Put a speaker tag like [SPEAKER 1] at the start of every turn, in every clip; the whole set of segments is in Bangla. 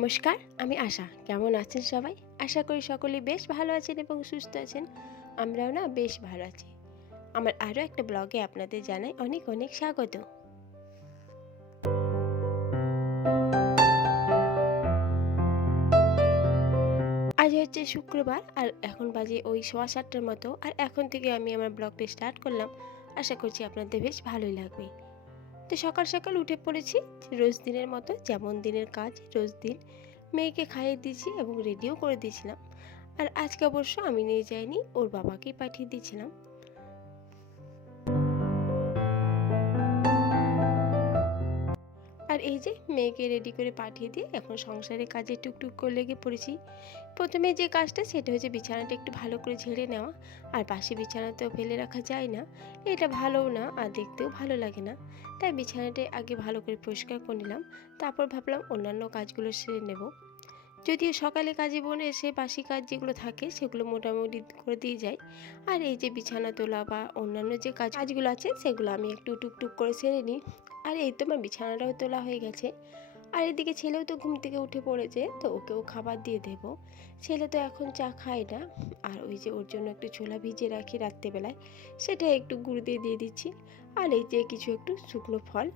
[SPEAKER 1] নমস্কার, আমি আশা। কেমন আছেন সবাই? আশা করি সকলে বেশ ভালো আছেন এবং সুস্থ আছেন। আমরাও না বেশ ভালো আছি। আমার আরও একটা ব্লগে আপনাদের জানাই অনেক অনেক স্বাগত। আজ হচ্ছে শুক্রবার, আর এখন বাজে ওই সোয়া সাতটার মতো। আর এখন থেকে আমি আমার ব্লগটা স্টার্ট করলাম। আশা করছি আপনাদের বেশ ভালোই লাগবে। তো সকাল সকাল উঠে পড়েছি। রোজ দিনের মতো যেমন দিনের কাজ, রোজ দিন মেয়েকে খাইয়ে দিয়েছি এবং রেডিও করে দিয়েছিলাম। আর আজকে অবশ্য আমি নিয়ে যাইনি, ওর বাবাকেই পাঠিয়ে দিয়েছিলাম। এই যে মেয়েকে রেডি করে পাঠিয়ে দিয়ে এখন সংসারের কাজে টুকটুক করে লেগে পড়েছি। প্রথমে যে কাজটা সেটা হচ্ছে বিছানাটা একটু ভালো করে ঝেড়ে নেওয়া। আর পাশে বিছানাতেও ফেলে রাখা যায় না। এটা ভালোও না, আর দেখতেও ভালো লাগে না। তাই বিছানাটা আগে ভালো করে পরিষ্কার করে নিলাম। তারপর ভাবলাম অন্যান্য কাজগুলো সেরে নেব। যদিও সকালে কাজে বনে এসে বাসি কাজ যেগুলো থাকে সেগুলো মোটামুটি করে দিয়ে যায় আর এই যে বিছানা তোলা বা অন্যান্য যে কাজ কাজগুলো আছে সেগুলো আমি একটু টুকটুক করে সেরে নিই। আর এই তো আমার বিছানাটাও তোলা হয়ে গেছে। আর এদিকে ছেলেও তো ঘুম থেকে উঠে পড়েছে, তো ওকেও খাবার দিয়ে দেব। ছেলে তো এখন চা খায় না, আর ওই যে ওর জন্য একটু ছোলা ভিজিয়ে রাখি রাত্রেবেলায়, সেটা একটু গুঁড়ো দিয়ে দিয়ে দিচ্ছি। আর এই যে কিছু একটু শুকনো ফল,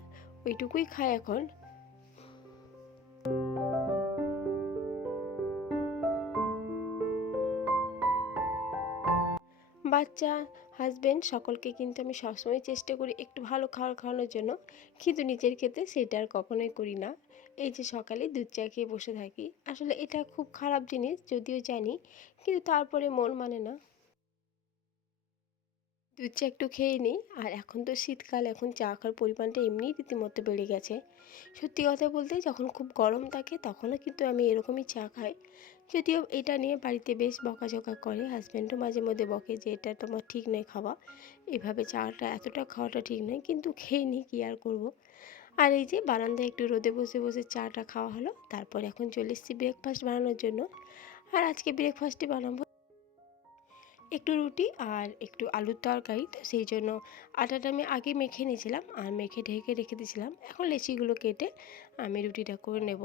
[SPEAKER 1] ওইটুকুই খায় এখন। বাচ্চা হাজব্যান্ড সকলকে কিন্তু আমি সবসময় চেষ্টা করি একটু ভালো খাওয়ার খাওয়ানোর জন্য। কিন্তু নিজের ক্ষেত্রে সেটা আর কখনোই করি না। এই যে সকালে দুধ চা খেয়ে বসে থাকি। আসলে এটা খুব খারাপ জিনিস, যদিও জানি। কিন্তু তারপরে মন মানে না। দুধ চা একটু খেয়ে নিই। আর এখন তো শীতকাল, এখন চা খাওয়ার পরিমাণটা এমনিই রীতিমতো বেড়ে গেছে। সত্যি কথা বলতে যখন খুব গরম থাকে তখনও কিন্তু আমি এরকমই চা খাই। যদিও এটা নিয়ে বাড়িতে বেশ বকাঝকা করে, হাজব্যান্ডও মাঝে মধ্যে বকে যে এটা তোমার ঠিক নয় খাওয়া। এভাবে চাটা এতটা খাওয়াটা ঠিক নয়, কিন্তু খেয়ে নিই কী আর করব? আর এই যে বারান্দায় একটু রোদে বসে বসে চাটা খাওয়া হলো, তারপর এখন চলে এসেছি ব্রেকফাস্ট বানানোর জন্য। আর আজকে ব্রেকফাস্টে বানাবো একটু রুটি আর একটু আলুর তরকারি। তো সেই জন্য আটাটা আমি আগে মেখে নিয়েছিলাম আর মেখে ঢেকে রেখে দিয়েছিলাম। এখন লেচিগুলো কেটে আমি রুটিটা করে নেব।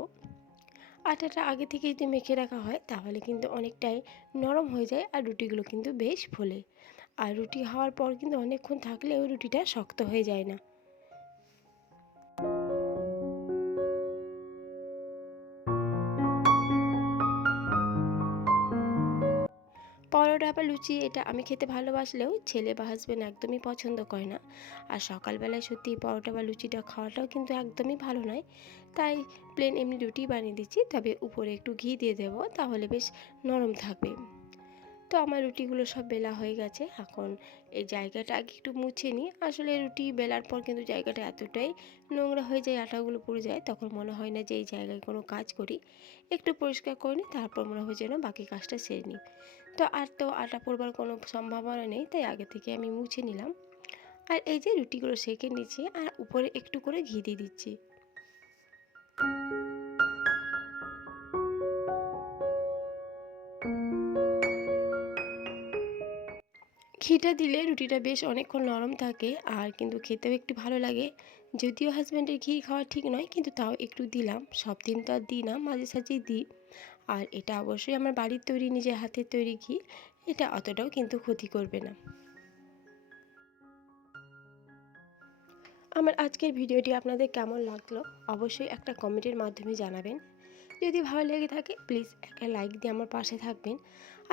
[SPEAKER 1] আটাটা আগে থেকে যদি মেখে রাখা হয় তাহলে কিন্তু অনেকটাই নরম হয়ে যায় আর রুটিগুলো কিন্তু বেশ ফোলে। আর রুটি হওয়ার পর কিন্তু অনেকক্ষণ থাকলেও রুটিটা শক্ত হয়ে যায় না। বা লুচি এটা আমি খেতে ভালোবাসলেও ছেলে বা হাজব্যান্ড একদমই পছন্দ করে না। আর সকালবেলায় সত্যি পরোটা বা লুচিটা খাওয়াটাও কিন্তু একদমই ভালো নয়। তাই প্লেন এমনি রুটি বানিয়ে দিচ্ছি, তবে উপরে একটু ঘি দিয়ে দেবো, তাহলে বেশ নরম থাকবে। তো আমার রুটিগুলো সব বেলা হয়ে গেছে। এখন এই জায়গাটা আগে একটু মুছে নিই। আসলে রুটি বেলার পর কিন্তু জায়গাটা এতটাই নোংরা হয়ে যায়, আটাগুলো পড়ে যায়, তখন মনে হয় না যে এই জায়গায় কোনো কাজ করি। একটু পরিষ্কার করে নিই, তারপর মনে হয় যেন বাকি কাজটা সেরে নিই। তো আর তো আটা পড়বার কোনো সম্ভাবনা নেই, তাই আগে থেকে আমি মুছে নিলাম। আর এই যে রুটিগুলো সেঁকে নিচ্ছি, আর উপরে একটু করে ঘি দিয়ে দিচ্ছি। ঘিটা দিলে রুটিটা বেশ অনেকক্ষণ নরম থাকে, আর কিন্তু খেতেও একটু ভালো লাগে। যদিও হাজব্যান্ডের ঘি খাওয়া ঠিক নয়, কিন্তু তাও একটু দিলাম। সব দিন তো আর দিই না, মাঝে সাঝেই দিই। আর এটা অবশ্যই আমার বাড়ির তৈরি, নিজের হাতের তৈরি ঘি, এটা অতটাও কিন্তু ক্ষতি করবে না। আমার আজকের ভিডিওটি আপনাদের কেমন লাগল, অবশ্যই একটা কমেন্টের মাধ্যমে জানাবেন। যদি ভালো লেগে থাকে প্লিজ একটা লাইক দিয়ে আমার পাশে থাকবেন।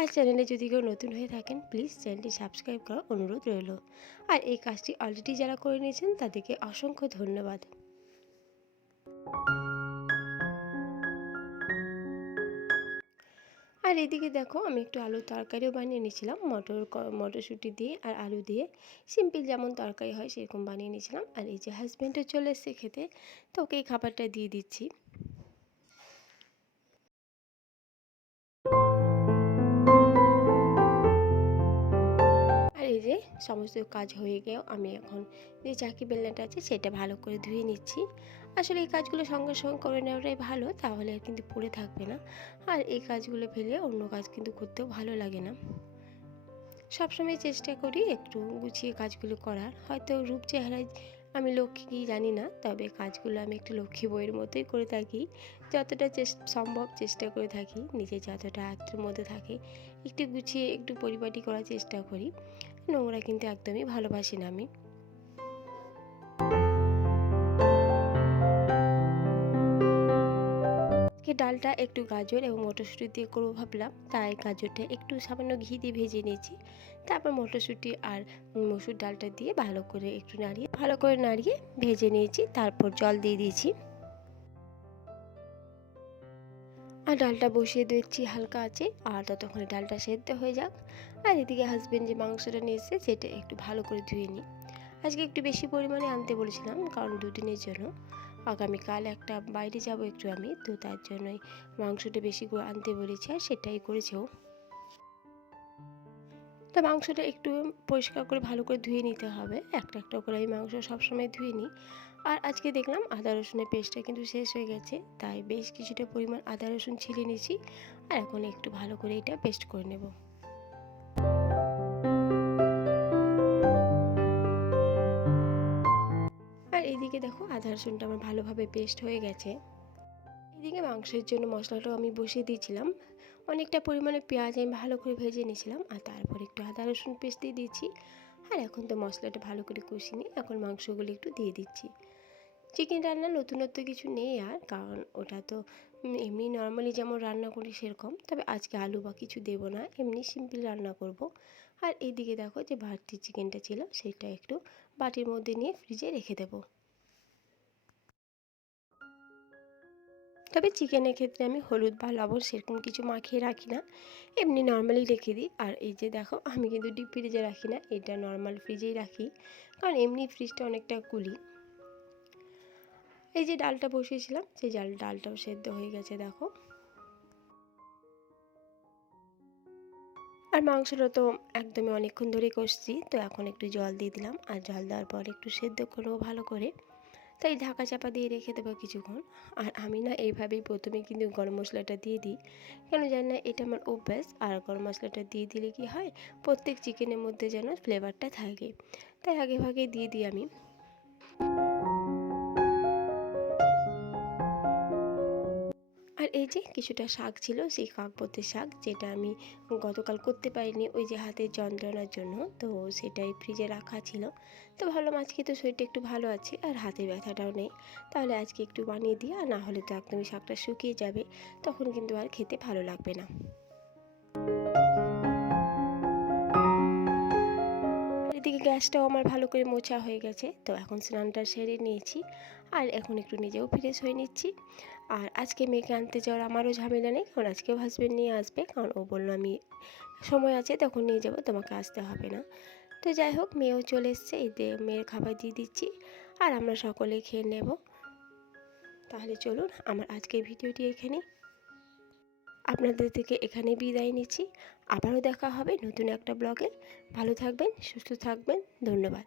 [SPEAKER 1] আর চ্যানেলে যদি কেউ নতুন হয়ে থাকেন প্লিজ চ্যানেলটি সাবস্ক্রাইব করার অনুরোধ রইল। আর এই কাজটি অলরেডি যারা করে নিয়েছেন, তাদেরকে অসংখ্য ধন্যবাদ। আর এদিকে দেখো, আমি একটু আলুর তরকারিও বানিয়ে নিয়েছিলাম। মটর মটরশুঁটি দিয়ে আর আলু দিয়ে সিম্পল যেমন তরকারি হয়, সেরকম বানিয়ে নিয়েছিলাম। আর এই যে হাজব্যান্ডও চলে এসছে খেতে, তো ওকে এই খাবারটা দিয়ে দিচ্ছি। এই যে সমস্ত কাজ হয়ে গিয়েও আমি এখন যে চাকি বেলনাটা আছে সেটা ভালো করে ধুয়ে নিচ্ছি। আসলে এই কাজগুলো সঙ্গে সঙ্গে করে নেওয়াটাই ভালো, তাহলে কিন্তু পড়ে থাকবে না। আর এই কাজগুলো ফেলে অন্য কাজ কিন্তু করতেও ভালো লাগে না। সবসময় চেষ্টা করি একটু গুছিয়ে কাজগুলো করার। হয়তো রূপ চেহারায় আমি লক্ষ্মী কি জানি না, তবে কাজগুলো আমি একটু লক্ষ্মী বইয়ের মতোই করে থাকি। যতটা সম্ভব চেষ্টা করে থাকি নিজে যতটা আয়ত্তের মধ্যে থাকে, একটু গুছিয়ে একটু পরিপাটি করার চেষ্টা করি। নোংরা কিন্তু একদমই ভালোবাসি না আমি। ডালটা একটু গাজর এবং মটরশুঁটি দিয়ে করব ভাবলাম। তাই গাজরটা একটু সামান্য ঘি দিয়ে ভেজে নিয়েছি। তারপর মটরশুঁটি আর মসুর ডালটা দিয়ে ভালো করে একটু নাড়িয়ে, ভালো করে নাড়িয়ে ভেজে নিয়েছি। তারপর জল দিয়ে দিয়েছি। ডালটা বসিয়ে দিচ্ছি হালকা আছে আর ততক্ষণে ডালটা সেদ্ধ হয়ে যাক। আর এদিকে হাজবেন্ড যে মাংসটা নিয়ে এসেছে সেটা একটু ভালো করে ধুয়ে নিই। আজকে একটু বেশি পরিমাণে আনতে বলেছিলাম, কারণ দুদিনের জন্য। আগামীকাল একটা বাইরে যাব একটু আমি, তো তার জন্যই মাংসটা বেশি করে আনতে বলেছি, আর সেটাই করেছেও তো মাংসটা একটু পরিষ্কার করে ভালো করে ধুয়ে নিতে হবে। একটা একটা করে আমি মাংস সবসময় ধুয়ে নিই। আর আজকে দেখলাম আদা রসুনের পেস্টটা কিন্তু শেষ হয়ে গেছে, তাই বেশ কিছুটা পরিমাণ আদা রসুন ছিলে নিয়েছি আর এখন একটু ভালো করে এটা পেস্ট করে নেব। আর এদিকে দেখো আদা রসুনটা আমার ভালোভাবে পেস্ট হয়ে গেছে। এদিকে মাংসের জন্য মশলাটাও আমি বসিয়ে দিয়েছিলাম, অনেকটা পরিমাণে পেঁয়াজ আমি ভালো করে ভেজে নিয়েছিলাম আর তারপর একটু আদা রসুন পেস্ট দিয়ে দিয়েছি। আর এখন তো মশলাটা ভালো করে কষিয়ে নিই এখন মাংসগুলো একটু দিয়ে দিচ্ছি। চিকেন রান্না নতুনত্ব কিছু নেই আর, কারণ ওটা তো এমনি নর্মালি যেমন রান্না করি সেরকম, তবে আজকে আলু বা কিছু দেবো না, এমনি সিম্পল রান্না করব। আর এইদিকে দেখো যে বাড়তি চিকেনটা ছিল, সেটা একটু বাটির মধ্যে নিয়ে ফ্রিজে রেখে দেবো। তবে চিকেনের ক্ষেত্রে আমি হলুদ বা লবণ সেরকম কিছু মাখিয়ে রাখি না, এমনি নর্মালি রেখে দিই। আর এই যে দেখো, আমি কিন্তু ডিপ ফ্রিজে রাখি না, এটা নর্মাল ফ্রিজেই রাখি, কারণ এমনি ফ্রিজটা অনেকটা কুলি। এই যে ডালটা বসিয়েছিলাম, সেই ডাল ডালটাও সেদ্ধ হয়ে গেছে, দেখো। আর মাংসটা তো একদমই অনেকক্ষণ ধরে কষছি, তো এখন একটু জল দিয়ে দিলাম। আর জল দেওয়ার পর একটু সেদ্ধ করব ভালো করে। তাই ঢাকা চাপা দিয়ে রেখে দেবো কিছুক্ষণ। আর আমি না এইভাবেই প্রথমে কিন্তু গরম মশলাটা দিয়ে দিই। কেন জানি না, এটা আমার অভ্যাস। আর গরম মশলাটা দিয়ে দিলে কি হয়, প্রত্যেক চিকেনের মধ্যে যেন ফ্লেভারটা থাকে। তাই আগে ভাগে দিয়ে দিই আমি। আর এই যে কিছুটা শাক ছিল, সেই কাকপতের শাক যেটা আমি গতকাল করতে পারিনি, ওই যে হাতের যন্ত্রণার জন্য, তো সেটাই ফ্রিজে রাখা ছিল। তো ভালো আজকে তো শরীরটা একটু ভালো আছে আর হাতে ব্যথাটাও নেই। তাহলে আজকে একটু বানিয়ে দিই, আর না হলে তো একদমই শাকটা শুকিয়ে যাবে, তখন কিন্তু আর খেতে ভালো লাগবে না। গ্যাসটাও আমার ভালো করে মোছা হয়ে গেছে। তো এখন স্নানটা সেরে নিয়েছি আর এখন একটু নিজেও ফ্রেশ হয়ে নিচ্ছি। আর আজকে মেয়েকে আনতে যাওয়ার আমারও ঝামেলা নেই, কারণ আজকেও হাজব্যান্ড নিয়ে আসবে, কারণ ও বলল আমি সময় আছে তখন নিয়ে যাব, তোমাকে আসতে হবে না। তো যাই হোক, মেয়েও চলে এসছে এতে মেয়ের খাবার দিয়ে দিচ্ছি আর আমরা সকলে খেয়ে নেব। তাহলে চলুন, আমার আজকের ভিডিওটি এখানে আপনাদের থেকে এখানে বিদায় নিচ্ছি। আবারও দেখা হবে নতুন একটা ব্লগে। ভালো থাকবেন, সুস্থ থাকবেন। ধন্যবাদ।